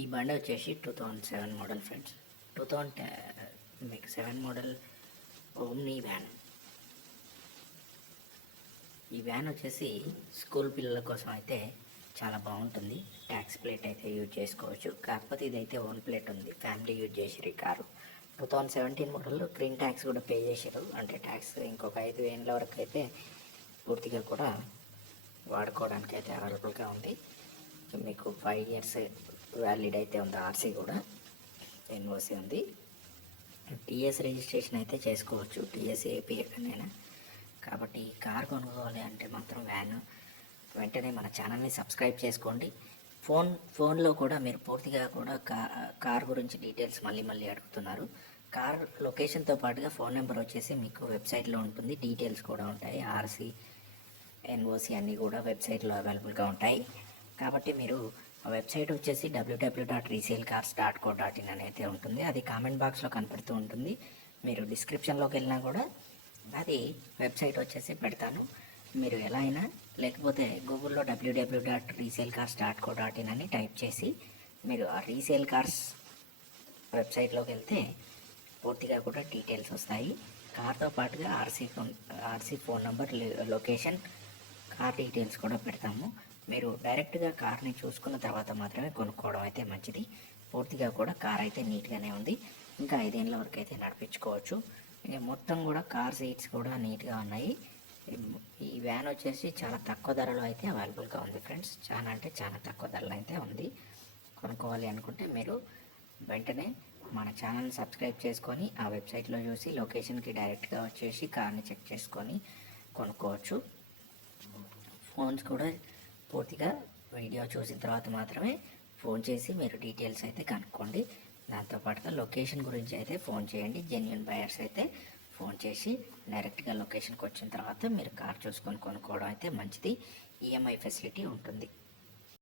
ఈ బండి వచ్చేసి two thousand seven model friends. Two thousand మీకు సెవెన్ మోడల్ ఓమ్నీ వ్యాన్. ఈ వ్యాన్ వచ్చేసి స్కూల్ పిల్లల కోసం అయితే చాలా బాగుంటుంది. ట్యాక్స్ ప్లేట్ అయితే యూజ్ చేసుకోవచ్చు. కాకపోతే ఇదైతే ఓన్ ప్లేట్ ఉంది. ఫ్యామిలీ యూజ్ చేసారు ఈ car. Two thousand seventeen model green tax కూడా పే చేశారు అంటే ట్యాక్స్ ఇంకొక ఐదు వేల వరకు అయితే పూర్తిగా కూడా వాడుకోవడానికి అయితే అవైలబుల్గా ఉంది. మీకు ఫైవ్ ఇయర్స్ వ్యాలిడ్ అయితే ఉంది ఆర్సీ కూడా. ఎన్ఓసి ఉంది. టీఎస్ రిజిస్ట్రేషన్ అయితే చేసుకోవచ్చు. టీఎస్ ఏపీ ఎక్కడైనా. కాబట్టి కార్ కొనుక్కోవాలి అంటే మాత్రం వ్యాన్. వెంటనే మన ఛానల్ని సబ్స్క్రైబ్ చేసుకోండి. ఫోన్ ఫోన్లో కూడా మీరు పూర్తిగా కూడా కార్ గురించి డీటెయిల్స్ మళ్ళీ మళ్ళీ అడుగుతున్నారు. కార్ లొకేషన్తో పాటుగా ఫోన్ నెంబర్ వచ్చేసి మీకు వెబ్సైట్లో ఉంటుంది. డీటెయిల్స్ కూడా ఉంటాయి. ఆర్సీ ఎన్ఓసి అన్నీ కూడా వెబ్సైట్లో అవైలబుల్గా ఉంటాయి. కాబట్టి మీరు వెబ్సైట్ వచ్చేసి WW dot resale cars dot co dot in అని అయితే ఉంటుంది. అది కామెంట్ బాక్స్లో కనపడుతూ ఉంటుంది. మీరు డిస్క్రిప్షన్లోకి వెళ్ళినా కూడా అది వెబ్సైట్ వచ్చేసి పెడతాను. మీరు ఎలా అయినా లేకపోతే గూగుల్లో WW dot resale cars dot co dot in అని టైప్ చేసి మీరు ఆ రీసేల్ కార్స్ వెబ్సైట్లోకి వెళ్తే పూర్తిగా కూడా డీటెయిల్స్ వస్తాయి. కార్తో పాటుగా RC phone RC phone number location car details కూడా పెడతాము. మీరు డైరెక్ట్గా కార్ని చూసుకున్న తర్వాత మాత్రమే కొనుక్కోవడం అయితే మంచిది. పూర్తిగా కూడా కార్ అయితే నీట్గానే ఉంది. ఇంకా ఐదేళ్ళ వరకు అయితే నడిపించుకోవచ్చు. ఇక మొత్తం కూడా కార్ సీట్స్ కూడా నీట్గా ఉన్నాయి. ఈ- వ్యాన్ వచ్చేసి చాలా తక్కువ ధరలో అయితే అవైలబుల్గా ఉంది ఫ్రెండ్స్. చాలా అంటే చాలా తక్కువ ధరలో అయితే ఉంది. కొనుక్కోవాలి అనుకుంటే మీరు వెంటనే మన ఛానల్ని సబ్స్క్రైబ్ చేసుకొని ఆ వెబ్సైట్లో చూసి లొకేషన్కి డైరెక్ట్గా వచ్చేసి కార్ని చెక్ చేసుకొని కొనుక్కోవచ్చు. ఫోన్స్ కూడా పూర్తిగా వీడియో చూసిన తర్వాత మాత్రమే ఫోన్ చేసి మీరు డీటెయిల్స్ అయితే కనుక్కోండి. దాంతోపాటుగా లొకేషన్ గురించి అయితే ఫోన్ చేయండి. జెన్యున్ బయర్స్ అయితే ఫోన్ చేసి డైరెక్ట్గా లొకేషన్కి వచ్చిన తర్వాత మీరు కార్ చూసుకొని కొనుక్కోవడం అయితే మంచిది. ఈఎంఐ ఫెసిలిటీ ఉంటుంది.